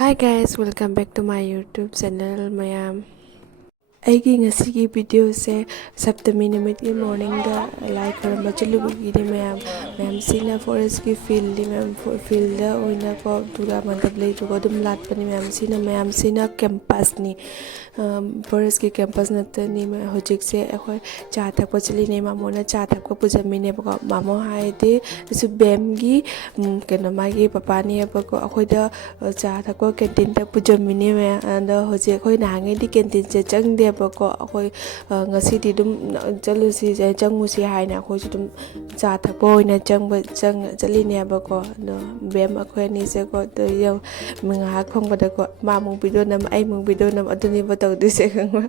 Hi guys, welcome back to my YouTube channel mayam. ꯑꯩꯒꯤ ꯉꯁꯤꯒꯤ ꯚꯤꯗꯤꯑꯣꯁꯦ ꯁꯞꯇꯃꯤ ꯅꯨꯃꯤꯠꯀꯤ ꯃꯣꯔꯅꯤꯡꯗ ꯂꯥꯏ ꯈꯣꯏꯔꯝꯕ ꯆꯠꯂꯨꯕꯒꯤꯅꯤ ꯃꯌꯥꯝꯁꯤꯅ ꯐꯣꯔꯦꯁꯀꯤ ꯐꯤꯜꯗꯤ ꯐꯤꯜꯗ ꯑꯣꯏꯅꯀꯣ ꯗꯨꯔꯒꯥ ꯃꯟꯗꯞ ꯂꯩꯗꯨꯒ ꯑꯗꯨꯝ ꯂꯥꯠꯄꯅꯤ ꯃꯌꯥꯝꯁꯤꯅ ꯀꯦꯝꯄꯁꯅꯤ ꯐꯣꯔꯦꯁꯀꯤ ꯀꯦꯝꯄꯁ ꯅꯠꯇꯅꯤ ꯍꯧꯖꯤꯛꯁꯦ ꯑꯩꯈꯣꯏ ꯆꯥ ꯊꯛꯄ ꯆꯠꯂꯤꯅꯦ ꯃꯥꯃꯣꯅ ꯆꯥ ꯊꯛꯄ ꯄꯨꯖꯃꯤꯅꯦꯕꯀꯣ ꯃꯥꯃꯣ ꯍꯥꯏꯗꯤ ꯕꯦꯝꯒꯤ ꯃꯥꯒꯤ ꯄꯄꯥꯅꯦꯕꯀꯣ ꯑꯩꯈꯣꯏꯗ ꯆꯥ ꯊꯛꯄ ꯀꯦꯟꯇꯤꯟꯗ ꯄꯨꯖꯃꯤꯅꯦ ꯑꯗꯣ ꯍꯧꯖꯤꯛ ꯑꯩꯈꯣꯏ ꯅꯍꯥꯟꯉꯩꯗꯤ ꯀꯦꯟꯇꯤꯟꯁꯦ ꯆꯪꯗꯦꯕꯀꯣ ꯑꯩꯈꯣꯏ ꯉꯁꯤꯗꯤ ꯑꯗꯨꯝ ꯆꯪꯉꯨꯁꯤ ꯍꯥꯏꯅ ꯑꯩꯈꯣꯏꯁꯨ ꯑꯗꯨꯝ ꯆꯥ ꯊꯛꯄ ꯑꯣꯏꯅ ꯆꯠꯂꯤꯅꯦꯕꯀꯣ ꯑꯗꯣ ꯕꯦꯝ ꯑꯩꯈꯣꯏ ꯑꯅꯤꯁꯦꯀꯣ ꯉꯥꯏꯍꯥꯛ ꯐꯪꯕꯗꯀꯣ ꯃꯥꯃꯨꯛ ꯚꯤꯗꯤꯑꯣ ꯅꯝ ꯑꯩꯃꯨꯛ ꯚꯤꯗꯤꯑꯣ ꯅꯝ ꯑꯗꯨꯅꯦꯕ ꯇꯧꯗꯣꯏꯁꯦ ꯈꯪꯕ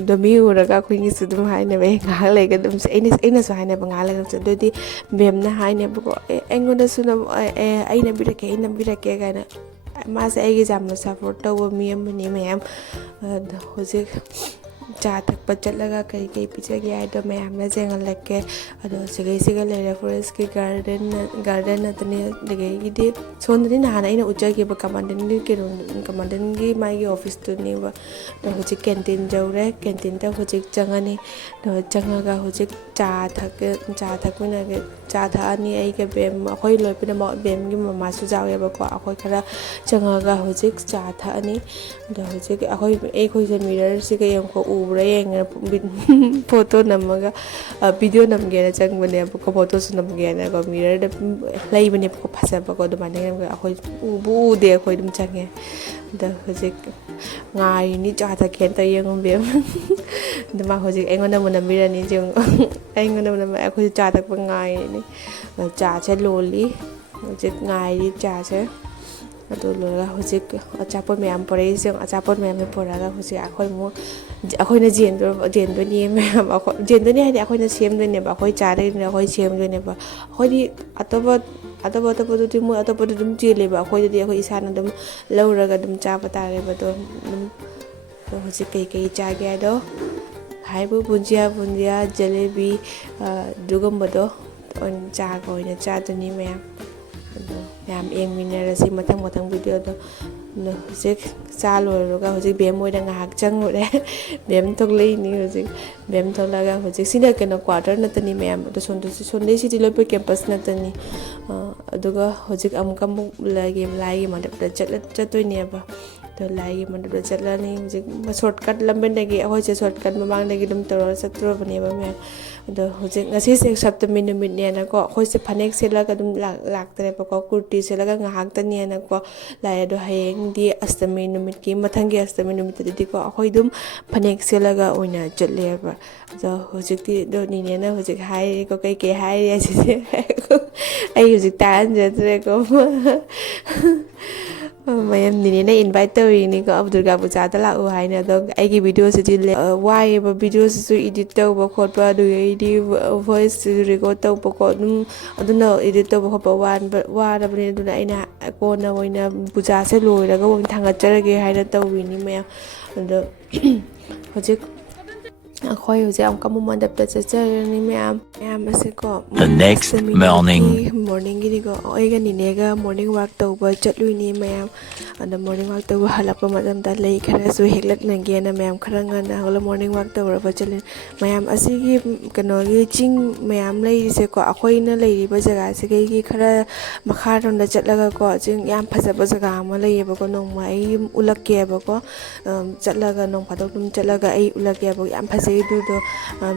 ꯑꯗꯣ ꯃꯤ ꯎꯔꯒ ꯑꯩꯈꯣꯏꯒꯤꯁꯨ ꯑꯗꯨꯝ ꯍꯥꯏꯅꯕ ꯉꯥꯏꯍꯥꯛ ꯂꯩꯒ ꯑꯗꯨꯝ ꯑꯩꯅꯁꯨ ꯍꯥꯏꯅꯕ ꯉꯥꯏꯍꯥꯛ ꯂꯩꯒ ꯑꯗꯨꯗꯤ ꯕꯦꯝꯅ ꯍꯥꯏꯅꯦꯕꯀꯣ ꯑꯩꯉꯣꯟꯗꯁꯨ ꯑꯩ ꯅꯝꯕꯤꯔꯛꯀꯦ ꯀꯥꯏꯅ ꯃꯥꯁꯦ ꯑꯩꯒꯤ ꯌꯥꯝꯅ ꯁꯞꯄꯣꯔꯠ ꯇꯧꯕ ꯃꯤ ꯑꯃꯅꯤ ꯃꯌꯥꯝ ꯑꯗꯣ ꯍꯧꯖꯤꯛ ꯆꯥ ꯊꯛꯄ ꯆꯠꯂꯒ ꯀꯩ ꯄꯤꯖꯒꯦ ꯍꯥꯏꯗꯣ ꯃꯌꯥꯝꯅ ꯌꯦꯡꯍꯜꯂꯛꯀꯦ ꯑꯗꯣ ꯁꯤꯒꯩꯁꯤꯒ ꯂꯩꯔꯦ ꯐꯣꯔꯦꯁꯀꯤ ꯒꯥꯔꯗꯦꯟ ꯅꯠꯇꯅꯤ ꯑꯗꯒꯤꯗꯤ ꯁꯣꯝꯗꯗꯤ ꯅꯍꯥꯟ ꯑꯩꯅ ꯎꯠꯆꯈꯤꯕ ꯀꯃꯥꯟꯗꯦꯟꯒꯤ ꯃꯥꯒꯤ ꯑꯣꯐꯤꯁꯇꯨꯅꯦꯕ ꯑꯗꯣ ꯍꯧꯖꯤꯛ ꯀꯦꯟꯇꯤꯟ ꯌꯧꯔꯦ ꯀꯦꯟꯇꯤꯟꯗ ꯍꯧꯖꯤꯛ ꯆꯪꯉꯅꯤ ꯑꯗꯣ ꯆꯪꯉꯒ ꯍꯧꯖꯤꯛ ꯆꯥ ꯊꯛꯃꯤꯟꯅꯒꯦ ꯆꯥ ꯊꯛꯑꯅꯤ ꯑꯩꯒ ꯕꯦꯝ ꯑꯩꯈꯣꯏ ꯂꯣꯏ ꯄꯨꯝꯅꯃꯛ ꯕꯦꯝꯒꯤ ꯃꯃꯥꯁꯨ ꯌꯥꯎꯋꯦꯕꯀꯣ ꯑꯩꯈꯣꯏ ꯈꯔ ꯆꯪꯉꯒ ꯍꯧꯖꯤꯛ ꯆꯥ ꯊꯛꯑꯅꯤ ꯑꯗꯣ ꯍꯧꯖꯤꯛ ꯑꯩꯈꯣꯏꯁꯦ ꯃꯤꯔꯔꯁꯤꯒ ꯌꯦꯡꯉꯣ ꯎꯕ꯭ꯔꯥ ꯌꯦꯡꯉ ꯐꯣꯇꯣ ꯅꯝꯃꯒ ꯚꯤꯗꯤꯑꯣ ꯅꯝꯒꯦꯅ ꯆꯪꯕꯅꯦꯕꯀꯣ ꯐꯣꯇꯣꯁꯨ ꯅꯝꯒꯦꯅꯀꯣ ꯃꯤꯔꯔꯗ ꯂꯩꯕꯅꯦꯕꯀꯣ ꯐꯖꯕꯀꯣ ꯑꯗꯨꯃꯥꯏꯅ ꯑꯩꯈꯣꯏ ꯎꯗꯦ ꯑꯩꯈꯣꯏ ꯑꯗꯨꯝ ꯆꯪꯉꯦ ꯑꯗ ꯍꯧꯖꯤꯛ ꯉꯥꯏꯔꯤꯅꯤ ꯆꯥ ꯊꯛꯀꯦꯅ ꯇꯧ ꯌꯦꯡꯉꯨꯕꯦꯝ ꯑꯗꯨ ꯃꯥ ꯍꯧꯖꯤꯛ ꯑꯩꯉꯣꯟꯗ ꯑꯃꯨꯛ ꯅꯝꯕꯤꯔꯅꯤ ꯑꯩꯉꯣꯟꯗ ꯑꯃꯨꯛ ꯑꯩꯈꯣꯏꯁꯨ ꯆꯥ ꯊꯛꯄ ꯉꯥꯏꯔꯤꯅꯤ ꯆꯥꯁꯦ ꯂꯣꯜꯂꯤ ꯍꯧꯖꯤꯛ ꯉꯥꯏꯔꯤ ꯆꯥꯁꯦ ꯑꯗꯨ ꯂꯣꯏꯔꯒ ꯍꯧꯖꯤꯛ ꯑꯆꯥꯄꯣꯠ ꯃꯌꯥꯝ ꯄꯨꯔꯛꯏꯁꯦ ꯑꯆꯥꯄꯣꯠ ꯃꯌꯥꯝꯗꯣ ꯄꯨꯔꯛꯑꯒ ꯍꯧꯖꯤꯛ ꯑꯩꯈꯣꯏꯅ ꯆꯦꯟꯗꯣꯏꯅꯤ ꯃꯌꯥꯝ ꯆꯦꯟꯗꯣꯏꯅꯤ ꯍꯥꯏꯗꯤ ꯑꯩꯈꯣꯏꯅ ꯁꯦꯝꯗꯣꯏꯅꯦꯕ ꯑꯩꯈꯣꯏ ꯆꯥꯗꯣꯏꯅꯦ ꯑꯩꯈꯣꯏ ꯁꯦꯝꯗꯣꯏꯅꯦꯕ ꯑꯩꯈꯣꯏꯗꯤ ꯑꯇꯣꯞꯄꯗꯨꯗꯤ ꯃꯣꯏ ꯑꯇꯣꯞꯄꯗ ꯑꯗꯨꯝ ꯆꯦꯜꯂꯦꯕ ꯑꯩꯈꯣꯏꯗꯗꯤ ꯑꯩꯈꯣꯏ ꯏꯁꯥꯅ ꯑꯗꯨꯝ ꯂꯧꯔꯒ ꯑꯗꯨꯝ ꯆꯥꯕ ꯇꯥꯔꯦꯕ ꯑꯗꯣ ꯍꯧꯖꯤꯛ ꯀꯩ ꯆꯥꯒꯦ ꯍꯥꯏꯗꯣ ꯍꯥꯏꯕꯨ ꯕꯨꯟꯖꯤꯌꯥ ꯖलेꯕꯤ ꯑꯗꯨꯒꯨꯝꯕꯗꯣ ꯆꯥꯒ ꯑꯣꯏꯅ ꯆꯥꯗꯣꯏꯅꯤ ꯃꯌꯥꯝ ꯑꯗꯣ ꯃꯌꯥꯝ ꯌꯦꯡꯃꯤꯟꯅꯔꯁꯤ ꯃꯊꯪ ꯚꯤꯗꯤꯑꯣꯗꯣ ꯍꯧꯖꯤꯛ ꯆꯥ ꯂꯣꯏꯔꯒ ꯍꯧꯖꯤꯛ ꯕꯦꯝ ꯍꯣꯏꯗ ꯉꯥꯏꯍꯥꯛ ꯆꯪꯉꯨꯔꯦ ꯕꯦꯝ ꯊꯣꯛꯂꯛꯏꯅꯤ ꯍꯧꯖꯤꯛ ꯕꯦꯝ ꯊꯣꯛꯂꯛꯑꯒ ꯍꯧꯖꯤꯛ ꯁꯤꯅ ꯀ꯭ꯋꯥꯇꯔ ꯅꯠꯇꯅꯤ ꯃꯌꯥꯝ ꯑꯗꯣ ꯁꯣꯟꯗꯩꯁꯤꯗꯤ ꯂꯣꯏꯄ ꯀꯦꯝꯄꯁ ꯅꯠꯇꯅꯤ ꯑꯗꯨꯒ ꯍꯧꯖꯤꯛ ꯑꯃꯨꯛ ꯂꯥꯏꯒꯤ ꯃꯟꯗꯞꯇ ꯆꯠꯇꯣꯏꯅꯦꯕ ꯑꯗꯣ ꯂꯥꯏꯒꯤ ꯃꯟꯗꯞꯇ ꯆꯠꯂꯅꯤ ꯍꯧꯖꯤꯛ ꯁꯣꯔꯠꯀꯠ ꯂꯝꯕꯦꯟꯗꯒꯤ ꯑꯩꯈꯣꯏꯁꯦ ꯁꯣꯔꯠꯀꯠ ꯃꯃꯥꯡꯗꯒꯤ ꯑꯗꯨꯝ ꯇꯧꯔꯒ ꯆꯠꯇꯨꯔꯕꯅꯦꯕ ꯃꯌꯥꯝ ꯑꯗꯣ ꯍꯧꯖꯤꯛ ꯉꯁꯤꯁꯦ ꯁꯞꯇꯃꯤ ꯅꯨꯃꯤꯠꯅꯦꯅꯀꯣ ꯑꯩꯈꯣꯏꯁꯦ ꯐꯅꯦꯛ ꯁꯦꯠꯂꯒ ꯑꯗꯨꯝ ꯂꯥꯛꯇ꯭ꯔꯦꯕꯀꯣ ꯀꯨꯔꯇꯤ ꯁꯦꯠꯂꯒ ꯉꯥꯏꯍꯥꯛꯇꯅꯦꯅꯀꯣ ꯂꯥꯛꯑꯦ ꯑꯗꯣ ꯍꯌꯦꯡꯗꯤ ꯑꯁꯇꯃꯤ ꯅꯨꯃꯤꯠꯀꯤ ꯃꯊꯪꯒꯤ ꯑꯁꯇꯃꯤ ꯅꯨꯃꯤꯠꯇꯗꯤꯀꯣ ꯑꯩꯈꯣꯏ ꯑꯗꯨꯝ ꯐꯅꯦꯛ ꯁꯦꯠꯂꯒ ꯑꯣꯏꯅ ꯆꯠꯂꯦꯕ ꯑꯗꯣ ꯍꯧꯖꯤꯛꯇꯤ ꯑꯗꯣ ꯅꯤꯅꯦꯅ ꯍꯧꯖꯤꯛ ꯍꯥꯏꯔꯤꯀꯣ ꯀꯩꯀꯩ ꯍꯥꯏꯔꯤ ꯑꯁꯤꯁꯦ ꯑꯩ ꯍꯧꯖꯤꯛ ꯇꯥꯍꯟꯖꯗ꯭ꯔꯦꯀꯣ ꯃꯌꯥꯝ ꯅꯤꯅꯦꯅ ꯏꯟꯚꯥꯏꯠ ꯇꯧꯔꯤꯅꯤꯀꯣ ꯗꯨꯔꯒꯥ ꯄꯨꯖꯥꯗ ꯂꯥꯛꯎ ꯍꯥꯏꯅ ꯑꯗꯣ ꯑꯩꯒꯤ ꯚꯤꯗꯤꯑꯣꯁꯤꯗꯤ ꯋꯥꯏꯑꯦꯕ ꯚꯤꯗꯤꯑꯣꯁꯤꯁꯨ ꯏꯗꯤꯠ ꯇꯧꯕ ꯈꯣꯠꯄ ꯑꯗꯨꯗꯩꯗꯤ ꯚꯣꯏꯁ ꯔꯦꯀꯣꯔꯠ ꯇꯧꯕꯀꯣ ꯑꯗꯨꯅ ꯏꯗꯤꯠ ꯇꯧꯕ ꯈꯣꯠꯄ ꯋꯥꯔꯕꯅꯤ ꯑꯗꯨꯅ ꯑꯩꯅ ꯀꯣꯟꯅ ꯑꯣꯏꯅ ꯄꯨꯖꯥꯁꯦ ꯂꯣꯏꯔꯒ ꯑꯣꯏꯅ ꯊꯥꯡꯒꯠꯆꯔꯒꯦ ꯍꯥꯏꯅ ꯇꯧꯔꯤꯅꯤ ꯃꯌꯥꯝ ꯑꯗꯣ ꯍꯧꯖꯤꯛ ꯑꯩꯈꯣꯏ ꯍꯧꯖꯤꯛ ꯑꯃꯨꯛꯀ ꯃꯟꯗꯞꯇ ꯆꯠꯆꯔꯅꯤ ꯃꯌꯥꯝ ꯑꯁꯤꯀꯣ The next ꯑꯁꯇꯃꯤ morning. ꯅꯨꯃꯤꯠꯀꯤ ꯃꯣꯔꯅꯤꯡꯒꯤꯅꯤꯀꯣ ꯑꯩꯒ ꯅꯤꯅꯦꯒ ꯃꯣꯔꯅꯤꯡ ꯋꯥꯛ ꯇꯧꯕ ꯆꯠꯂꯨꯏꯅꯤ ꯃꯌꯥꯝ ꯑꯗꯣ ꯃꯣꯔꯅꯤꯡ ꯋꯥꯛ ꯇꯧꯕ ꯍꯜꯂꯛꯄ ꯃꯇꯝꯗ ꯂꯩ ꯈꯔꯁꯨ ꯍꯦꯛꯂꯛꯅꯒꯦꯅ ꯃꯌꯥꯝ ꯈꯔ ꯉꯟꯅ ꯍꯧꯒꯠꯂ ꯃꯣꯔꯅꯤꯡ ꯋꯥꯛ ꯇꯧꯔꯕ ꯆꯠꯂꯤ ꯃꯌꯥꯝ ꯑꯁꯤꯒꯤ ꯆꯤꯡ ꯃꯌꯥꯝ ꯂꯩꯔꯤꯁꯦꯀꯣ ꯑꯩꯈꯣꯏꯅ ꯂꯩꯔꯤꯕ ꯖꯒꯥꯁꯤꯒꯩꯒꯤ ꯈꯔ ꯃꯈꯥꯔꯣꯝꯗ ꯆꯠꯂꯒꯀꯣ ꯆꯤꯡ ꯌꯥꯝ ꯐꯖꯕ ꯖꯒꯥ ꯑꯃ ꯂꯩꯌꯦꯕꯀꯣ ꯅꯣꯡꯃ ꯑꯩ ꯎꯠꯂꯛꯀꯦꯕꯀꯣ ꯆꯠꯂꯒ ꯅꯣꯡ ꯐꯥꯗꯣꯛ ꯑꯗꯨꯝ ꯆꯠꯂꯒ ꯑꯩ ꯎꯠꯂꯛꯀꯦꯕ ꯌꯥꯝ ꯐꯖꯩ ꯑꯗꯨꯗꯣ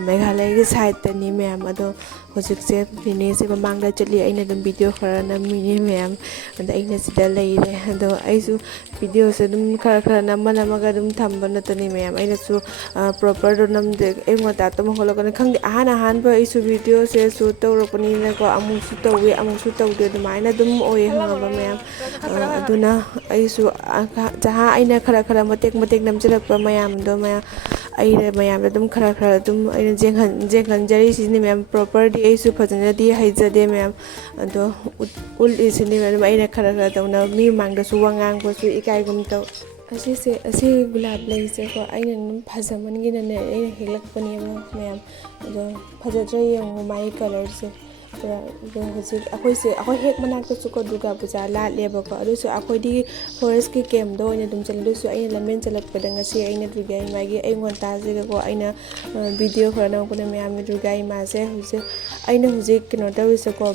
ꯃꯦꯘꯥꯂꯌꯥꯒꯤ ꯁꯥꯏꯠꯇꯅꯤ ꯃꯌꯥꯝ ꯑꯗꯣ ꯍꯧꯖꯤꯛꯁꯦ ꯅꯤꯅꯦꯁꯦ ꯃꯃꯥꯡꯗ ꯆꯠꯂꯤ ꯑꯩꯅ ꯑꯗꯨꯝ ꯚꯤꯗꯤꯑꯣ ꯈꯔ ꯅꯝꯃꯤꯅꯤ ꯃꯌꯥꯝ ꯑꯗ ꯑꯩꯅ ꯁꯤꯗ ꯂꯩꯔꯦ ꯑꯗꯣ ꯑꯩꯁꯨ ꯚꯤꯗꯤꯑꯣꯁꯦ ꯑꯗꯨꯝꯈꯔ ꯅꯝꯃꯒ ꯑꯗꯨم ꯊꯝꯕ ꯅꯠꯇꯅꯤ ꯃꯌꯥꯝ ꯑꯩꯅꯁꯨ ꯄ꯭ꯔꯣꯄꯔꯗꯣ ꯅꯝꯗꯦ ꯑꯌꯨꯛ ꯉꯟꯇꯥ ꯇꯨꯝ ꯍꯧꯒꯠꯂꯛꯄꯅꯤ ꯈꯪꯗꯦ ꯑꯍꯥꯟꯕ ꯑꯩꯁꯨ ꯚꯤꯗꯤꯑꯣꯁꯦ ꯁꯨꯠ ꯇꯧꯔꯛꯄꯅꯤꯅꯀꯣ ꯑꯃꯨꯛꯁꯨ ꯇꯧꯋꯤ ꯑꯃꯨꯛꯁꯨ ꯇꯧꯗꯦ ꯑꯗꯨꯃꯥꯏꯅ ꯑꯗꯨꯝ ꯑꯣꯏꯌꯦ ꯈꯪꯉꯕ ꯃꯌꯥꯝ ꯑꯗꯨꯅ ꯑꯩꯁꯨ ꯖꯍꯥ ꯑꯩꯅ ꯈꯔ ꯃꯇꯦꯛ ꯅꯝꯖꯔꯛꯄ ꯃꯌꯥꯝꯗꯣ ꯑꯩꯅ ꯃꯌꯥꯝꯗ ꯑꯗꯨꯝ ꯈꯔ ꯑꯗꯨꯝ ꯑꯩꯅ ꯌꯦꯡꯍꯟꯖꯔꯤꯁꯤꯅꯤ ꯃꯌꯥꯝ ꯄ꯭ꯔꯣꯄꯔꯗꯤ ꯑꯩꯁꯨ ꯐꯖꯅꯗꯤ ꯍꯩꯖꯗꯦ ꯃꯌꯥꯝ ꯑꯗꯣ ꯎꯠꯂꯤꯁꯤꯅꯤ ꯃꯌꯥꯝ ꯑꯩꯅ ꯈꯔ ꯇꯧꯅ ꯃꯤ ꯃꯃꯥꯡꯗꯁꯨ ꯋꯥ ꯉꯥꯡꯕꯁꯨ ꯏꯀꯥꯏꯒꯨꯝ ꯇꯧ ꯑꯁꯤ ꯒꯨꯂꯥꯞ ꯂꯩꯁꯦꯀꯣ ꯑꯩꯅ ꯑꯗꯨꯝ ꯐꯖꯃꯟꯒꯤꯗꯅꯦ ꯑꯩꯅ ꯍꯦꯛꯂꯛꯄꯅꯦꯕ ꯃꯌꯥꯝ ꯑꯗꯣ ꯐꯖꯗ꯭ꯔꯥ ꯌꯦꯡꯉꯣ ꯃꯥꯒꯤ ꯀꯂꯔꯁꯦ ꯍꯧꯖꯤꯛ ꯑꯩꯈꯣꯏ ꯍꯦꯛ ꯃꯅꯥꯛꯇꯁꯨꯀꯣ ꯗꯨꯔꯒꯥ ꯄꯨꯖꯥ ꯂꯥꯠꯂꯦꯕꯀꯣ ꯑꯗꯨꯁꯨ ꯑꯩꯈꯣꯏꯗꯤ ꯐꯣꯔꯦꯁꯀꯤ ꯀꯦꯝꯗ ꯑꯣꯏꯅ ꯑꯗꯨꯝ ꯆꯠꯂꯦ ꯑꯗꯨꯁꯨ ꯑꯩꯅ ꯂꯝꯕꯦꯟ ꯆꯠꯂꯛꯄꯗ ꯉꯁꯤ ꯑꯩꯅ ꯗꯨꯔꯒꯥ ꯏꯃꯥꯒꯤ ꯑꯌꯨꯛ ꯉꯟꯇꯥꯁꯤꯒꯀꯣ ꯑꯩꯅ ꯚꯤꯗꯤꯑꯣ ꯈꯔ ꯅꯝꯃꯛꯄꯗ ꯃꯌꯥꯝꯅ ꯗꯨꯔꯒꯥ ꯏꯃꯥꯁꯦ ꯑꯩꯅ ꯍꯧꯖꯤꯛ ꯀꯩꯅꯣ ꯇꯧꯔꯤꯁꯦꯀꯣ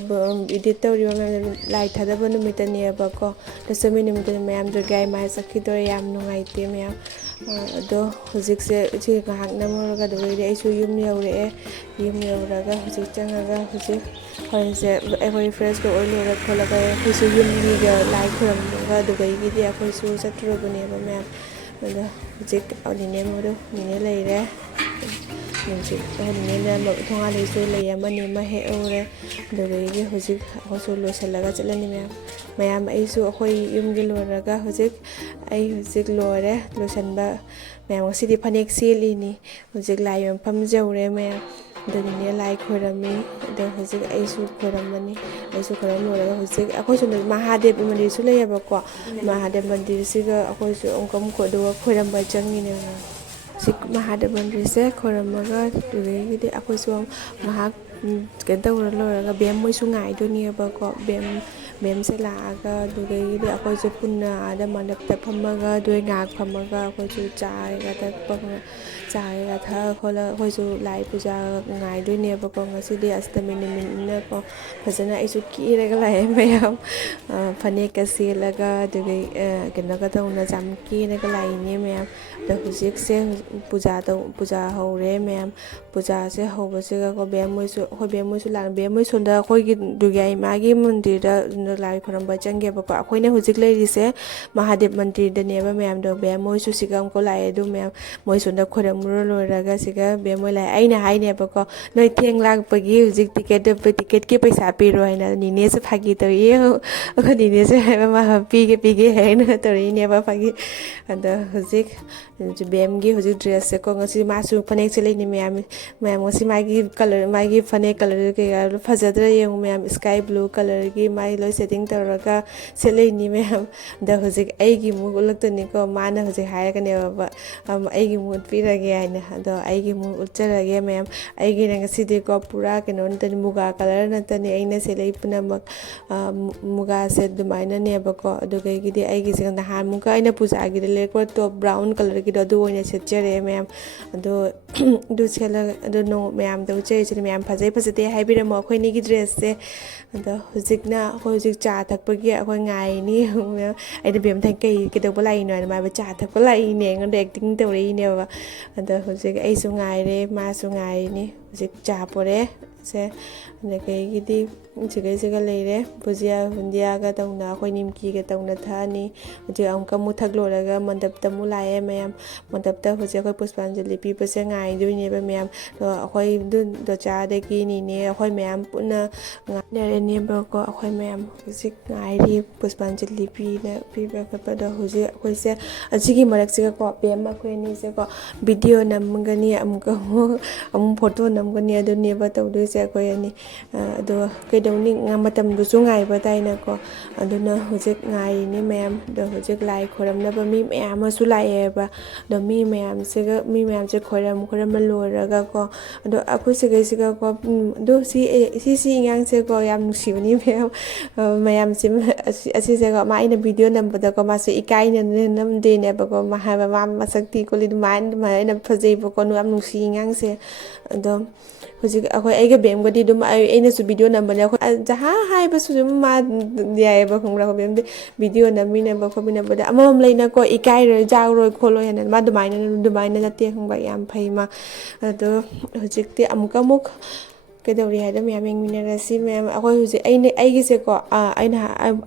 ꯏꯗꯤꯠ ꯇꯧꯔꯤꯕ ꯃꯌꯥꯝ ꯂꯥꯏ ꯊꯥꯗꯕ ꯅꯨꯃꯤꯠꯇꯅꯦꯕꯀꯣ ꯗꯁꯃꯤ ꯅꯨꯃꯤꯠꯇꯅꯤ ꯃꯌꯥꯝ ꯗꯨꯔꯒꯥ ꯏꯃꯥ ꯆꯠꯈꯤꯗꯣꯔꯦ ꯌꯥꯝ ꯅꯨꯡꯉꯥꯏꯇꯦ ꯃꯌꯥꯝ ꯑꯗꯣ ꯍꯧꯖꯤꯛꯁꯦ ꯁꯤ ꯉꯥꯏꯍꯥꯛ ꯅꯝꯃꯨꯔꯒ ꯑꯗꯨꯒꯩꯗꯤ ꯑꯩꯁꯨ ꯌꯨꯝ ꯌꯧꯔꯛꯑꯦ ꯌꯨꯝ ꯌꯧꯔꯒ ꯍꯧꯖꯤꯛ ꯆꯪꯉꯒ ꯍꯧꯖꯤꯛ ꯍꯣꯔꯦꯟꯁꯦ ꯑꯩꯈꯣꯏ ꯐ꯭ꯔꯦꯁꯀ ꯑꯣꯏ ꯂꯣꯏꯔ ꯈꯣꯠꯂꯒ ꯑꯩꯈꯣꯏꯁꯨ ꯌꯨꯝꯒꯤꯒ ꯂꯥꯏ ꯈꯨꯔꯝꯃꯒ ꯑꯗꯨꯗꯒꯤꯗꯤ ꯑꯩꯈꯣꯏꯁꯨ ꯆꯠꯇꯨꯔꯕꯅꯦꯕ ꯃꯌꯥꯝ ꯑꯗꯣ ꯍꯧꯖꯤꯛ ꯅꯤꯅꯦ ꯂꯩꯔꯦ ꯅꯨꯡꯁꯤꯠ ꯅꯤꯅꯦꯅ ꯊꯣꯡꯒꯥꯟꯗꯩꯁꯨ ꯂꯩ ꯑꯃ ꯍꯦꯛꯎꯔꯦ ꯑꯗꯨꯗꯒꯤꯗꯤ ꯍꯧꯖꯤꯛ ꯑꯩꯈꯣꯏꯁꯨ ꯂꯣꯏꯁꯤꯜꯂꯒ ꯆꯠꯂꯅꯤ ꯃꯌꯥꯝ ꯑꯩꯁꯨ ꯑꯩꯈꯣই ꯌꯨꯝꯒꯤ ꯂꯣꯏꯔꯒ ꯑꯩ ꯍꯧꯖꯤꯛ ꯂꯣꯏꯔꯦ ꯂꯣꯏꯁꯤꯟꯕ ꯃꯌꯥꯝ ꯉꯁꯤꯗꯤ ꯐꯅꯦꯛ ꯁꯦꯠꯂꯤꯅꯤ ꯍꯧꯖꯤꯛ ꯂꯥꯏ ꯌꯣꯟꯐꯝ ꯌꯧꯔꯦ ꯃꯌꯥꯝ ꯑꯗꯨꯅꯤꯅꯦ ꯂꯥꯏ ꯈꯣꯏꯔꯝꯃꯤ ꯑꯗꯣ ꯍꯧꯖꯤꯛ ꯑꯩꯁꯨ ꯈꯣꯏꯔꯝꯃꯅꯤ ꯑꯩꯁꯨ ꯈꯣꯏꯔꯝ ꯂꯣꯏꯔꯒ ꯍꯧꯖꯤꯛ ꯑꯩꯈꯣꯏ ꯁꯣꯝꯗ ꯃꯍꯥꯗꯦꯕ ꯃꯟꯗꯤꯔꯁꯨ ꯂꯩꯌꯦꯕꯀꯣ ꯃꯍꯥꯗꯦꯕ ꯃꯟꯗꯤꯔꯁꯤꯒ ꯑꯩꯈꯣꯏꯁꯨ ꯑꯃꯨꯛꯀ ꯑꯗꯨꯒ ꯈꯣꯏꯔꯝꯕ ꯆꯪꯉꯤꯅꯦꯕ ꯍꯧꯖꯤꯛ ꯃꯍꯥꯗꯦꯕ ꯃꯟꯗꯤꯔꯁꯦ ꯈꯣꯏꯔꯝꯃꯒ ꯑꯗꯨꯗꯒꯤꯗꯤ ꯑꯩꯈꯣꯏꯁꯨ ꯉꯥꯏꯍꯥꯛ ꯀꯩꯅꯣ ꯇꯧꯔ ꯂꯣꯏꯔꯒ ꯕꯦꯝ ꯃꯣꯏꯁꯨ ꯉꯥꯏꯗꯣꯏꯅꯦꯕꯀꯣ ꯕꯦꯝꯁꯦ ꯂꯥꯛꯑꯒ ꯑꯗꯨꯗꯒꯤꯗꯤ ꯑꯩꯈꯣꯏꯁꯨ ꯄꯨꯟꯅ ꯑꯥꯗ ꯃꯟꯗꯞꯇ ꯐꯝꯃꯒ ꯑꯗꯨ ꯉꯥꯏꯍꯥꯛ ꯐꯝꯃꯒ ꯑꯩꯈꯣꯏꯁꯨ ꯆꯥ ꯀꯩꯀꯥ ꯊꯛꯑ ꯈꯣꯠꯂꯒ ꯑꯩꯈꯣꯏꯁꯨ ꯂꯥꯏ ꯄꯨꯖꯥ ꯉꯥꯏꯗꯣꯏꯅꯦꯕꯀꯣ ꯉꯁꯤꯗꯤ ꯑꯁꯇꯃꯤ ꯅꯨꯃꯤꯠꯅꯤꯅꯀꯣ ꯐꯖꯅ ꯑꯩꯁꯨ ꯀꯦꯔꯒ ꯂꯥꯛꯑꯦ ꯃꯌꯥꯝ ꯐꯅꯦꯛꯀ ꯁꯦꯠꯂꯒ ꯑꯗꯨꯒ ꯀꯩꯅꯣꯒ ꯇꯧꯅ ꯌꯥꯝ ꯀꯦꯔꯒ ꯂꯥꯛꯏꯅꯦ ꯃꯌꯥꯝ ꯑꯗꯣ ꯍꯧꯖꯤꯛꯁꯦ ꯄꯨꯖꯥ ꯍꯧꯔꯦ ꯃꯌꯥꯝ ꯄꯨꯖꯥꯁꯦ ꯍꯧꯕꯁꯤꯒꯀꯣ ꯑꯩꯈꯣꯏ ꯕꯦꯝ ꯃꯣꯏꯁꯨ ꯕꯦꯝ ꯃꯣꯏ ꯁꯣꯝꯗ ꯑꯩꯈꯣꯏꯒꯤ ꯗꯨꯔꯒꯥ ꯏꯃꯥꯒꯤ ꯃꯟꯗꯤꯔꯗ ꯂꯥꯏ ꯈꯣꯏꯔꯝꯕ ꯆꯪꯒꯦꯕꯀꯣ ꯑꯩꯈꯣꯏꯅ ꯍꯧꯖꯤꯛ ꯂꯩꯔꯤꯁꯦ ꯃꯍꯥꯗꯦꯕ ꯃꯟꯗꯤꯔꯗꯅꯦꯕ ꯃꯌꯥꯝꯗꯣ ꯕꯦꯝ ꯃꯣꯏꯁꯨ ꯁꯤꯒ ꯑꯃꯨꯛꯀ ꯂꯥꯛꯑꯦ ꯑꯗꯨ ꯃꯌꯥꯝ ꯃꯣꯏ ꯁꯣꯝꯗ ꯈꯣꯏꯔꯝꯃꯨꯔ ꯂꯣꯏꯔꯒ ꯁꯤꯒ ꯕꯦꯝ ꯃꯣꯏ ꯂꯥꯛꯑꯦ ꯑꯩꯅ ꯍꯥꯏꯅꯦꯕꯀꯣ ꯅꯣꯏ ꯊꯦꯡ ꯂꯥꯛꯄꯒꯤ ꯍꯧꯖꯤꯛ ꯇꯤꯀꯦꯠꯀꯤ ꯄꯩꯁꯥ ꯄꯤꯔꯣ ꯍꯥꯏꯅ ꯅꯤꯅꯦꯁꯨ ꯐꯥꯒꯤ ꯇꯧꯏ ꯑꯩꯈꯣꯏ ꯅꯤꯅꯦꯁꯨ ꯍꯥꯏꯕ ꯃꯥ ꯄꯤꯒꯦ ꯍꯥꯏꯅ ꯇꯧꯔꯛꯏꯅꯦꯕ ꯐꯥꯒꯤ ꯑꯗꯣ ꯍꯧꯖꯤꯛ ꯕꯦꯝꯒꯤ ꯍꯧꯖꯤꯛ ꯗ꯭ꯔꯦꯁꯁꯦꯀꯣ ꯉꯁꯤ ꯃꯥꯁꯨ ꯐꯅꯦꯛ ꯁꯦꯠꯂꯛꯏꯅꯤ ꯃꯌꯥꯝ ꯉꯁꯤ ꯃꯥꯒꯤ ꯐꯅꯦꯛ ꯀꯂꯔ ꯀꯩꯀꯥ ꯐꯖꯗ꯭ꯔꯥ ꯌꯦꯡꯉꯨ ꯃꯌꯥꯝ ꯁ꯭ꯀꯥꯏ ꯕ꯭ꯂꯨ ꯀꯂꯔꯒꯤ ꯃꯥꯒꯤ ꯂꯣꯏ ꯁꯦꯠꯇꯤꯡ ꯇꯧꯔꯒ ꯁꯦꯠꯂꯛꯏꯅꯤ ꯃꯌꯥꯝ ꯑꯗꯣ ꯍꯧꯖꯤꯛ ꯑꯩꯒꯤ ꯑꯃꯨꯛ ꯎꯠꯂꯛꯇꯣꯏꯅꯤꯀꯣ ꯃꯥꯅ ꯍꯧꯖꯤꯛ ꯍꯥꯏꯔꯒꯅꯦꯕ ꯑꯩꯒꯤ ꯑꯃꯨꯛ ꯎꯠꯄꯤꯔꯒꯦ ꯍꯥꯏꯅ ꯑꯗꯣ ꯑꯩꯒꯤ ꯑꯃꯨꯛ ꯎꯠꯆꯔꯒꯦ ꯃꯌꯥꯝ ꯑꯩꯒꯤꯅ ꯉꯁꯤꯗꯤꯀꯣ ꯄꯨꯔꯥ ꯀꯩꯅꯣ ꯅꯠꯇꯅꯤ ꯃꯨꯒꯥ ꯀꯂꯔ ꯅꯠꯇꯅꯤ ꯑꯩꯅ ꯁꯦꯠꯂꯛꯏ ꯄꯨꯝꯅꯃꯛ ꯃꯨꯒꯥꯁꯦ ꯑꯗꯨꯃꯥꯏꯅꯅꯦꯕꯀꯣ ꯑꯗꯨꯗꯒꯤꯗꯤ ꯑꯩꯒꯤꯁꯦ ꯅꯍꯥꯟꯃꯨꯛꯀ ꯑꯩꯅ ꯄꯨꯖꯥꯒꯤꯗ ꯂꯩꯔꯛꯄ ꯇꯣꯞ ꯕ꯭ꯔꯥꯎꯟ ꯀꯂꯔꯒꯤꯗꯣ ꯑꯗꯨ ꯑꯣꯏꯅ ꯁꯦꯠꯆꯔꯛꯑꯦ ꯃꯌꯥꯝ ꯑꯗꯣ ꯑꯗꯨ ꯁꯦꯠꯂꯒ ꯑꯗꯣ ꯃꯌꯥꯝꯗ ꯎꯠꯆꯔꯤꯁꯤꯅ ꯃꯌꯥꯝ ꯐꯖꯗꯦ ꯍꯥꯏꯕꯤꯔꯝꯃꯣ ꯑꯩꯈꯣꯏꯅꯤꯒꯤ ꯗ꯭ꯔꯦꯁꯁꯦ ꯑꯗꯣ ꯑꯩꯈꯣꯏ ꯍꯧꯖꯤꯛ ꯆꯥ ꯊꯛꯄꯒꯤ ꯑꯩꯈꯣꯏ ꯉꯥꯏꯔꯤꯅꯤ ꯑꯩꯅ ꯕꯦꯝꯊꯪ ꯀꯩꯗꯧꯕ ꯂꯥꯛꯏꯅꯣ ꯍꯥꯏꯅ ꯃꯥꯕꯨ ꯆꯥ ꯊꯛꯄ ꯂꯥꯛꯏꯅꯦ ꯑꯩꯉꯣꯟꯗ ꯑꯦꯛꯇꯤꯡ ꯇꯧꯔꯛꯏꯅꯦꯕ ꯑꯗꯣ ꯍꯧꯖꯤꯛ ꯑꯩꯁꯨ ꯉꯥꯏꯔꯦ ꯃꯥꯁꯨ ꯉꯥꯏꯔꯤꯅꯤ ꯍꯧꯖꯤꯛ ꯆꯥ ꯄꯣꯔꯛꯑꯦ ꯁꯦ ꯑꯗꯒꯤꯗꯤ ꯁꯤꯒ ꯂꯩꯔꯦ ꯕꯨꯟꯗꯤꯌꯥꯒ ꯇꯧꯅ ꯑꯩꯈꯣꯏ ꯅꯤꯝꯀꯤꯒ ꯇꯧꯅ ꯊꯛꯑꯅꯤ ꯍꯧꯖꯤꯛ ꯑꯃꯨꯛꯀ ꯊꯛ ꯂꯣꯏꯔꯒ ꯃꯟꯗꯞꯇ ꯑꯃꯨꯛ ꯂꯥꯛꯑꯦ ꯃꯌꯥꯝ ꯃꯟꯗꯞꯇ ꯍꯧꯖꯤꯛ ꯑꯩꯈꯣꯏ ꯄꯨꯁꯄꯥꯟꯖꯂꯤ ꯄꯤꯕꯁꯦ ꯉꯥꯏꯗꯣꯏꯅꯦꯕ ꯃꯌꯥꯝ ꯑꯩꯈꯣꯏ ꯗꯣꯆꯥꯗꯒꯤ ꯅꯤꯅꯦ ꯑꯩꯈꯣꯏ ꯃꯌꯥꯝ ꯄꯨꯟꯅ ꯉꯥꯏꯅꯔꯅꯦꯕꯀꯣ ꯑꯩꯈꯣꯏ ꯃꯌꯥꯝ ꯍꯧꯖꯤꯛ ꯉꯥꯏꯔꯤ ꯄꯨꯁꯄꯥꯟꯖꯂꯤ ꯄꯤꯕ ꯈꯣꯠꯄꯗꯣ ꯍꯧꯖꯤꯛ ꯑꯩꯈꯣꯏꯁꯦ ꯑꯁꯤꯒꯤ ꯃꯔꯛꯁꯤꯒꯀꯣ ꯕꯦꯝ ꯑꯩꯈꯣꯏ ꯑꯅꯤꯁꯦꯀꯣ ꯚꯤꯗꯤꯑꯣ ꯅꯝꯒꯅꯤ ꯑꯃꯨꯛ ꯐꯣꯇꯣ ꯅꯝꯒꯅꯤ ꯑꯗꯨꯅꯦꯕ ꯇꯧꯗꯣꯏꯁꯦ ꯑꯩꯈꯣꯏ ꯑꯅꯤ ꯑꯗꯣ ꯀꯩꯗꯧꯅꯤ ꯃꯇꯝꯗꯨꯁꯨ ꯉꯥꯏꯕ ꯇꯥꯏꯅꯀꯣ ꯑꯗꯨꯅ ꯍꯧꯖꯤꯛ ꯉꯥꯏꯔꯤꯅꯤ ꯃꯌꯥꯝ ꯑꯗꯣ ꯍꯧꯖꯤꯛ ꯂꯥꯏ ꯈꯣꯏꯔꯝꯅꯕ ꯃꯤ ꯃꯌꯥꯝ ꯑꯃꯁꯨ ꯂꯥꯛꯑꯦꯕ ꯑꯗꯣ ꯃꯤ ꯃꯌꯥꯝꯁꯦ ꯈꯣꯏꯔꯝꯕ ꯂꯣꯏꯔꯒꯀꯣ ꯑꯗꯣ ꯑꯩꯈꯣꯏ ꯁꯤꯒꯩꯁꯤꯒꯀꯣ ꯑꯗꯣ ꯁꯤ ꯑꯉꯥꯡꯁꯦꯀꯣ ꯌꯥꯝ ꯅꯨꯡꯁꯤꯕꯅꯤ ꯃꯌꯥꯝꯁꯦ ꯑꯁꯤꯁꯦꯀꯣ ꯑꯩꯅ ꯚꯤꯗꯤꯑꯣ ꯅꯝꯕꯗꯀꯣ ꯃꯥꯁꯨ ꯏꯀꯥꯏꯅ ꯅꯝꯗꯦꯅꯦꯕꯀꯣ ꯍꯥꯏꯕ ꯃꯥ ꯃꯁꯛ ꯊꯤ ꯈꯣꯠꯂꯤ ꯑꯗꯨꯃꯥꯏꯅ ꯑꯩꯅ ꯐꯖꯩꯕꯀꯣ ꯌꯥꯝ ꯅꯨꯡꯁꯤ ꯑꯉꯥꯡꯁꯦ ꯑꯗꯣ ꯍꯧꯖꯤꯛ ꯑꯩꯒ ꯕꯦꯝꯒꯗꯤ ꯑꯗꯨꯝ ꯑꯩꯅꯁꯨ ꯚꯤꯗꯤꯑꯣ ꯅꯝꯕꯅꯦ ꯑꯩꯈꯣꯏ ꯖꯍꯥ ꯍꯥꯏꯕꯁꯨ ꯑꯗꯨꯝ ꯃꯥ ꯌꯥꯏꯑꯕ ꯈꯪꯕ꯭ꯔꯥ ꯕꯦꯝꯗꯤ ꯚꯤꯗꯤꯑꯣ ꯅꯝꯃꯤꯟꯅꯕ ꯈꯣꯠꯃꯤꯟꯅꯕꯗ ꯑꯃꯃꯝ ꯂꯩꯅꯀꯣ ꯏꯀꯥꯏꯔꯣꯏ ꯌꯥꯎꯔꯣꯏ ꯈꯣꯠꯂꯣꯏ ꯍꯥꯏꯅ ꯃꯥ ꯑꯗꯨꯃꯥꯏꯅ ꯅꯠꯇꯦ ꯈꯪꯕ ꯌꯥꯝ ꯐꯩ ꯃꯥ ꯑꯗꯣ ꯍꯧꯖꯤꯛꯇꯤ ꯑꯃꯨꯛ ꯀꯩꯗꯧꯔꯤ ꯍꯥꯏꯗ ꯃꯌꯥꯝ ꯌꯦꯡꯃꯤꯟꯅꯔꯁꯤ ꯃꯌꯥꯝ ꯑꯩꯈꯣꯏ ꯍꯧꯖꯤꯛ ꯑꯩꯒꯤꯁꯦꯀꯣ ꯑꯩꯅ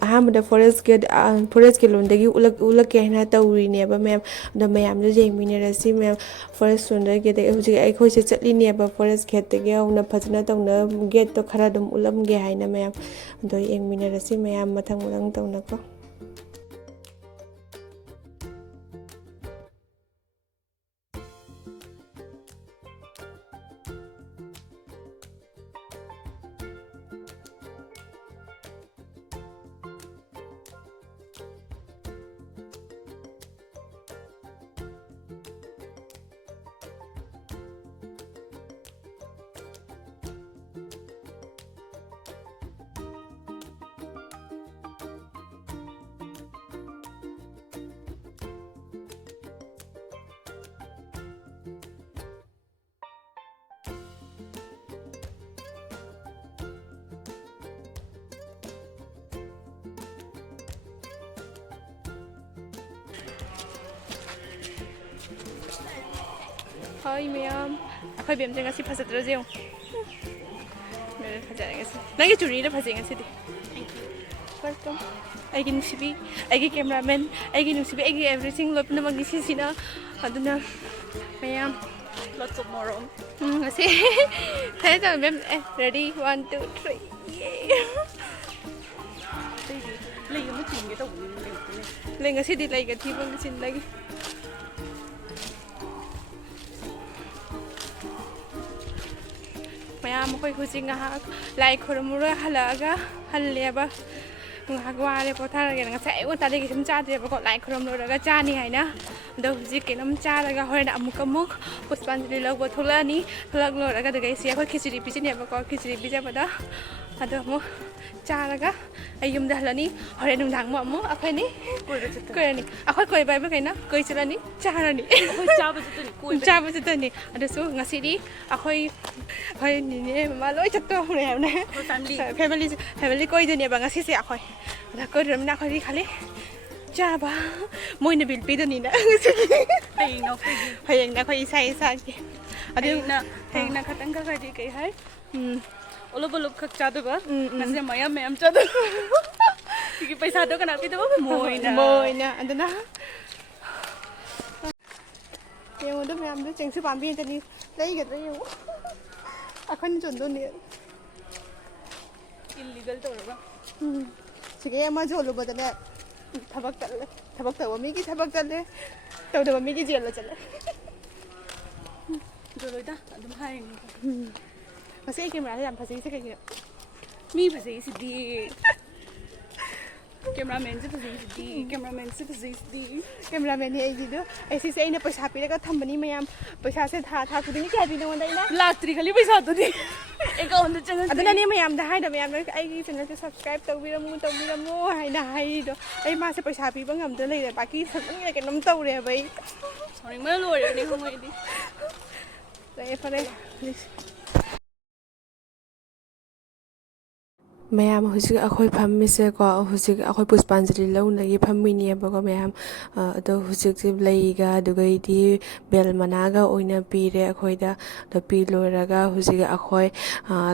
ꯑꯍꯥꯟꯕꯗ ꯐꯣꯔꯦꯁꯠ ꯂꯣꯝꯗꯒꯤ ꯎꯠꯂꯛꯀꯦ ꯍꯥꯏꯅ ꯇꯧꯔꯤꯅꯦꯕ ꯃꯌꯥꯝ ꯑꯗꯣ ꯃꯌꯥꯝꯁꯨ ꯌꯦꯡꯃꯤꯟꯅꯔꯁꯤ ꯃꯌꯥꯝ ꯐꯣꯔꯦꯁꯠ ꯂꯣꯝꯗꯒꯤ ꯍꯧꯖꯤꯛ ꯑꯩꯈꯣꯏꯁꯦ ꯆꯠꯂꯤꯅꯦꯕ ꯐꯣꯔꯦꯁꯠ ꯒꯦꯠꯇꯒꯤ ꯍꯧꯅ ꯐꯖꯅ ꯇꯧꯅ ꯒꯦꯠꯇꯣ ꯈꯔ ꯑꯗꯨꯝ ꯎꯠꯂꯝꯒꯦ ꯍꯥꯏꯅ ꯃꯌꯥꯝ ꯑꯗꯣ ꯌꯦꯡꯃꯤꯟꯅꯔꯁꯤ ꯃꯌꯥꯝ ꯃꯊꯪ ꯇꯧꯅꯀꯣ ꯍꯣꯏ ꯃꯌꯥꯝ ꯑꯩꯈꯣꯏ ꯕꯦꯝꯁꯦ ꯉꯁꯤ ꯐꯖꯗ꯭ꯔꯁꯦ ꯌꯦꯡꯉꯨ ꯐꯖꯔꯦ ꯉꯁꯤ ꯅꯪꯒꯤ ꯆꯨꯔꯤꯅ ꯐꯖꯩ ꯉꯁꯤꯗꯤ ꯋꯦꯜꯀꯝ ꯑꯩꯒꯤ ꯅꯨꯡꯁꯤꯕꯤ ꯑꯩꯒꯤ ꯀꯦꯃꯦꯔꯥꯃꯦꯟ ꯑꯩꯒꯤ ꯅꯨꯡꯁꯤꯕꯤ ꯑꯩꯒꯤ ꯑꯦꯚ꯭ꯔꯤꯊꯤꯡ ꯂꯣꯏꯅꯃꯛꯅꯤ ꯁꯤꯁꯤꯅ ꯑꯗꯨꯅ ꯃꯌꯥꯝ Lots of moron. ꯉꯁꯤ ꯁꯥꯏꯅ ꯇꯧꯋꯦ ꯃꯦꯝ ready 1 2 3 Lay mo tingin ito. ꯂꯩ ꯉꯁꯤꯗꯤ ꯂꯩꯒ ꯊꯤꯕ ꯆꯤꯟꯗꯒꯤ ꯃꯌꯥꯝ ꯑꯩꯈꯣꯏ ꯍꯧꯖꯤꯛ ꯉꯥꯏꯍꯥꯛ ꯂꯥꯏ ꯈꯨꯔꯨꯝꯃꯨꯔꯒ ꯍꯜꯂꯛꯑꯒ ꯍꯜꯂꯦꯕ ꯉꯥꯏꯍꯥꯛ ꯋꯥꯔꯦ ꯄꯣꯊꯥꯔꯒꯦꯅ ꯉꯁꯥꯏ ꯑꯌꯨꯛ ꯉꯟꯇꯥꯗꯒꯤ ꯁꯨꯝ ꯆꯥꯗ꯭ꯔꯦꯕꯀꯣ ꯂꯥꯏ ꯈꯨꯔꯨꯝꯂꯨꯔꯒ ꯆꯥꯅꯤ ꯍꯥꯏꯅ ꯑꯗꯣ ꯍꯧꯖꯤꯛ ꯀꯩꯅꯣꯝ ꯆꯥꯔꯒ ꯍꯣꯔꯦꯟ ꯑꯃꯨꯛ ꯄꯨꯁꯄꯥꯟꯖꯂꯤ ꯂꯧꯕ ꯊꯣꯛꯂꯛꯑꯅꯤ ꯊꯣꯛꯂꯛꯂꯨꯔꯒ ꯑꯗꯨꯒ ꯑꯩꯁꯦ ꯑꯩꯈꯣꯏ ꯈꯤꯆ꯭ꯔꯤ ꯄꯤꯖꯅꯦꯕꯀꯣ ꯈꯤꯆ꯭ꯔꯤ ꯄꯤꯖꯕꯗ ꯑꯗꯣ ꯑꯃꯨꯛ ꯆꯥꯔꯒ ꯑꯩ ꯌꯨꯝꯗ ꯍꯜꯂꯅꯤ ꯍꯣꯔꯦꯟ ꯅꯨꯡꯗꯥꯡ ꯑꯃꯨꯛ ꯑꯩꯈꯣꯏꯅꯤ ꯀꯣꯏꯔꯅꯤ ꯑꯩꯈꯣꯏ ꯀꯣꯏꯕ ꯍꯥꯏꯕ ꯀꯩꯅꯣ ꯀꯣꯏ ꯆꯠꯂꯅꯤ ꯆꯥꯔꯅꯤ ꯆꯥꯕ ꯆꯠꯇꯣꯏꯅꯤ ꯑꯗꯨꯁꯨ ꯉꯁꯤꯗꯤ ꯑꯩꯈꯣꯏ ꯅꯤꯅꯦ ꯃꯃꯥ ꯂꯣꯏ ꯆꯠꯇꯧꯔꯦ ꯍꯥꯏꯕꯅꯦ ꯐꯦꯃꯤꯂꯤ ꯀꯣꯏꯗꯣꯏꯅꯦꯕ ꯉꯁꯤꯁꯦ ꯑꯩꯈꯣꯏ ꯑꯗ ꯀꯣꯏꯗꯣꯏꯅꯤꯅ ꯑꯩꯈꯣꯏꯗꯤ ꯈꯜꯂꯤ ꯆꯥꯕ ꯃꯣꯏꯅ ꯕꯤꯜ ꯄꯤꯗꯣꯏꯅꯤꯅ ꯍꯌꯦꯡꯅ ꯑꯩꯈꯣꯏ ꯏꯁꯥꯒꯤ Heyna khatan ka kadi kay hai. Olop khak chadu ba. Nasi mayam chadu. Tiki paisa do kana pi do moina aduna ꯌꯦꯡꯉꯨ ꯑꯗꯨ ꯃꯌꯥꯝꯗꯣ ꯆꯦꯡꯁꯨ ꯄꯥꯝꯕꯤꯗꯅꯤ ꯂꯩꯒꯗ꯭ꯔꯥ ꯌꯦꯡꯉꯨ ꯑꯩꯈꯣꯏꯅ ꯆꯣꯟꯗꯣꯏꯅꯤ illegal tawra. ꯁꯤꯒꯩ ꯑꯃ ꯌꯣꯜꯂꯨꯕꯗꯅꯦ ꯊꯕꯛ ꯇꯧꯕ ꯃꯤꯒꯤ ꯊꯕꯛ ꯆꯠꯂꯦ ꯇꯧꯗꯕ ꯃꯤꯒꯤ ꯖꯦꯜꯗ ꯆꯠꯂꯦ Doloida adum hai. ꯉꯁꯤ ꯑꯩ ꯀꯦꯃꯦꯔꯥꯁꯦ ꯌꯥꯝ ꯐꯖꯩꯁꯦ ꯀꯩꯒꯤꯅꯣ Mi phasai sidi. Cameraman se phasai sidi. ꯀꯦꯃꯦꯔꯥꯃꯦꯟꯅꯤ ꯑꯩꯒꯤꯗꯣ ꯑꯩ ꯁꯤꯁꯦ ꯑꯩꯅ ꯄꯩꯁꯥ ꯄꯤꯔꯒ ꯊꯝꯕꯅꯤ ꯃꯌꯥꯝ ꯄꯩꯁꯥꯁꯦꯊꯥ ꯈꯨꯗꯤꯡꯒꯤ ꯀꯌꯥ ꯄꯤ ꯅꯉꯣꯟꯗ ꯑꯩꯅ Laktri khali paisa do di. Account da changa. ꯑꯗꯨꯅꯅꯦ ꯃꯌꯥꯝꯗ ꯍꯥꯏꯗꯕ ꯃꯌꯥꯝꯅ ꯑꯩꯒꯤ ꯆꯦꯅꯦꯜꯁꯦ ꯁꯕꯁꯀ꯭ꯔꯥꯏꯕ ꯇꯧꯕꯤꯔꯝꯃꯨ ꯍꯥꯏꯅ ꯍꯥꯏꯔꯤꯗꯣ ꯑꯩ ꯃꯥꯁꯦ ꯄꯩꯁꯥ ꯄꯤꯕ ꯉꯝꯗ ꯂꯩꯔꯦ ꯕꯥꯀꯤ ꯁꯛꯅꯤꯡꯉꯦ ꯀꯩꯅꯣꯝ ꯇꯧꯔꯦꯕ ꯑꯩ Sorry mana lore ni khomai di. ꯐꯔꯦ ꯃꯌꯥꯝ ꯍꯧꯖꯤꯛ ꯑꯩꯈꯣꯏ ꯐꯝꯃꯤꯁꯦꯀꯣ ꯍꯧꯖꯤꯛ ꯑꯩꯈꯣꯏ ꯄꯨꯁꯄꯥꯟꯖꯂꯤ ꯂꯧꯅꯒꯤ ꯐꯝꯃꯤꯅꯦꯕꯀꯣ ꯃꯌꯥꯝ ꯑꯗꯣ ꯍꯧꯖꯤꯛꯁꯦ ꯂꯩꯒ ꯑꯗꯨꯒꯩꯗꯤ ꯕꯦꯜ ꯃꯅꯥꯒ ꯑꯣꯏꯅ ꯄꯤꯔꯦ ꯑꯩꯈꯣꯏꯗ ꯑꯗꯣ ꯄꯤ ꯂꯣꯏꯔꯒ ꯍꯧꯖꯤꯛ ꯑꯩꯈꯣꯏ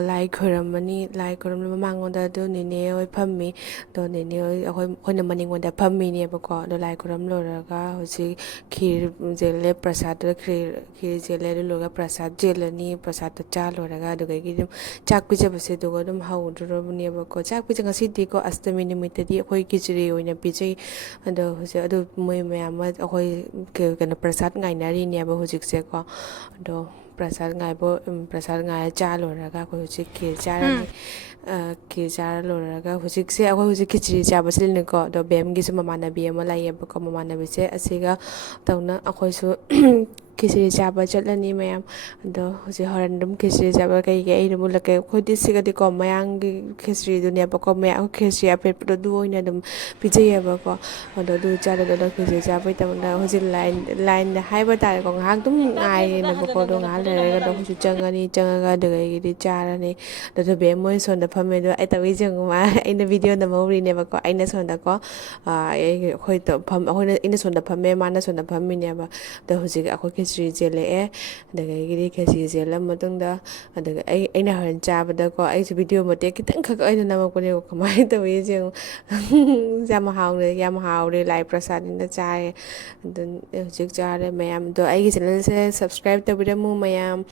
ꯂꯥꯏ ꯈꯣꯏꯔꯝꯃꯅꯤ ꯂꯥꯏ ꯈꯣꯏꯔꯝꯕ ꯃꯉꯣꯟꯗ ꯑꯗꯨ ꯅꯦꯅꯦ ꯍꯣꯏ ꯐꯝꯃꯤ ꯑꯗꯣ ꯅꯦꯅꯦ ꯍꯣꯏ ꯑꯩꯈꯣꯏꯅ ꯃꯅꯤꯡꯉꯣꯟꯗ ꯐꯝꯃꯤꯅꯦꯕꯀꯣ ꯑꯗꯣ ꯂꯥꯏ ꯈꯣꯏꯔꯝ ꯂꯣꯏꯔꯒ ꯍꯧꯖꯤꯛ ꯈꯤꯔ ꯆꯦꯜꯂꯦ ꯄ꯭ꯔꯁꯥꯗ ꯈꯤꯔ ꯆꯦꯜꯂꯦ ꯑꯗꯨ ꯂꯣꯏꯔꯒ ꯄ꯭ꯔꯁꯥꯗ ꯆꯦꯜꯂꯅꯤ ꯄ꯭ꯔꯁꯥꯗ ꯆꯥ ꯂꯣꯏꯔꯒ ꯑꯗꯨꯗꯒꯤ ꯑꯗꯨꯝ ꯆꯥꯛ ꯄꯤꯖꯕꯁꯦ ꯑꯗꯨꯒ ꯑꯗꯨꯝ ꯍꯧꯗꯣꯔꯕꯅꯦꯕꯀꯣ ꯆꯥꯛ ꯄꯤꯖ ꯉꯁꯤꯗꯤꯀꯣ ꯑꯁꯇꯃꯤ ꯅꯨꯃꯤꯠꯇꯗꯤ ꯑꯩꯈꯣꯏ ꯈꯤꯆ꯭ꯔꯤ ꯑꯣꯏꯅ ꯄꯤꯖꯩ ꯑꯗꯣ ꯍꯧꯖꯤꯛ ꯑꯗꯨ ꯃꯣꯏ ꯃꯌꯥꯝ ꯑꯃ ꯑꯩꯈꯣꯏ ꯀꯩꯅꯣ ꯄ꯭ꯔꯁꯥꯗ ꯉꯥꯏꯅꯔꯤꯅꯦꯕ ꯍꯧꯖꯤꯛꯁꯦꯀꯣ ꯑꯗꯣ ꯄ꯭ꯔꯁꯥꯗ ꯉꯥꯏꯔ ꯆꯥ ꯂꯣꯏꯔꯒ ꯑꯩꯈꯣꯏ ꯍꯧꯖꯤꯛ ꯈꯤꯔ ꯆꯥꯔꯅꯤ ꯈꯤꯔ ꯆꯥꯔ ꯂꯣꯏꯔꯒ ꯍꯧꯖꯤꯛꯁꯦ ꯑꯩꯈꯣꯏ ꯍꯧꯖꯤꯛ ꯈꯤꯆ꯭ꯔꯤ ꯆꯥꯕꯁꯤꯅꯀꯣ ꯑꯗꯣ ꯕꯦꯝꯒꯤꯁꯨ ꯃꯃꯥꯟꯅꯕꯤ ꯑꯃ ꯂꯩꯌꯦꯕꯀꯣ ꯃꯃꯥꯟꯅꯕꯤꯁꯦ ꯑꯁꯤꯒ ꯇꯧꯅ ꯑꯩꯈꯣꯏꯁꯨ ꯈꯤꯆ꯭ꯔꯤ ꯆꯥꯕ ꯆꯠꯂꯅꯤ ꯃꯌꯥꯝ ꯑꯗꯣ ꯍꯧꯖꯤꯛ ꯍꯣꯔꯦꯟ ꯑꯗꯨꯝ ꯈꯤꯆ꯭ꯔꯤ ꯆꯥꯕ ꯀꯩꯀꯩ ꯑꯩꯅ ꯃꯨꯜꯂꯛꯀꯦ ꯑꯩꯈꯣꯏꯗꯤ ꯁꯤꯒꯗꯤꯀꯣ ꯃꯌꯥꯡꯒꯤ ꯈꯤꯆ꯭ꯔꯤꯗꯨꯅꯦꯕꯀꯣ ꯃꯌꯥꯝ ꯈꯤꯆ꯭ꯔꯤ ꯑꯄꯦꯠꯄꯗꯣ ꯑꯗꯨ ꯑꯣꯏꯅ ꯑꯗꯨꯝ ꯄꯤꯖꯩꯌꯦꯕꯀꯣ ꯑꯗꯨ ꯆꯥꯗꯗꯅ ꯈꯤꯆ꯭ꯔꯤ ꯆꯥꯕꯩꯗꯃꯛꯇ ꯍꯧꯖꯤꯛ ꯂꯥꯏꯟ ꯍꯥꯏꯕ ꯇꯥꯔꯦꯀꯣ ꯉꯥꯏꯍꯥꯛ ꯑꯗꯨꯝ ꯉꯥꯏꯔꯦꯅꯕꯀꯣ ꯑꯗꯣ ꯉꯥꯏꯍꯥꯛ ꯂꯩꯔꯒ ꯑꯗꯣ ꯑꯩꯈꯣꯏꯁꯨ ꯆꯪꯉꯒ ꯑꯗꯨꯗꯒꯤꯗꯤ ꯆꯥꯔꯅꯤ ꯑꯗꯨ ꯕꯦꯝ ꯃꯣꯏ ꯁꯣꯝꯗ ꯐꯝꯃꯦ ꯑꯗꯣ ꯑꯩ ꯇꯧꯏꯁꯦ ꯌꯦꯡꯉꯨ ꯑꯩꯅ ꯚꯤꯗꯤꯑꯣ ꯅꯝꯍꯧꯔꯤꯅꯦꯕꯀꯣ ꯑꯩꯅ ꯁꯣꯝꯗꯀꯣ ꯑꯩꯅ ꯁꯣꯝꯗ ꯐꯝꯃꯦ ꯃꯥꯅ ꯁꯣꯝꯗ ꯐꯝꯃꯤꯅꯦꯕ ꯑꯗꯣ ꯍꯧꯖꯤꯛ ꯑꯩꯈꯣꯏ ꯈꯤꯆ꯭ꯔꯤ ꯆꯦꯜꯂꯛꯑꯦ ꯑꯗꯨꯗꯒꯤꯗꯤ ꯈꯤꯆ꯭ꯔꯤ ꯆꯦꯜꯂ ꯃꯇꯨꯡꯗ ꯑꯗꯨꯒ ꯑꯩꯅ ꯍꯣꯔꯦꯟ ꯆꯥꯕꯗꯀꯣ ꯑꯩꯁꯨ ꯚꯤꯗꯤꯑꯣ ꯃꯇꯦꯛ ꯈꯤꯇꯪꯈꯛ ꯑꯣꯏꯅ ꯅꯝꯃꯛꯄꯅꯦꯕ ꯀꯃꯥꯏꯅ ꯇꯧꯏꯁꯦ ꯌꯦꯡꯉꯨ ꯌꯥꯝ ꯍꯥꯎꯔꯦ ꯂꯥꯏ ꯄ꯭ꯔꯁꯥꯗꯅꯤꯅ ꯆꯥꯔꯦ ꯑꯗꯨ ꯍꯧꯖꯤꯛ ꯆꯥꯔꯦ ꯃꯌꯥꯝ ꯑꯗꯣ ꯑꯩꯒꯤ ꯆꯦꯅꯦꯜꯁꯦ ꯁꯕꯁꯀ꯭ꯔꯥꯏꯕ ꯇꯧꯕꯤꯔꯝꯃꯨ ꯃꯌꯥꯝ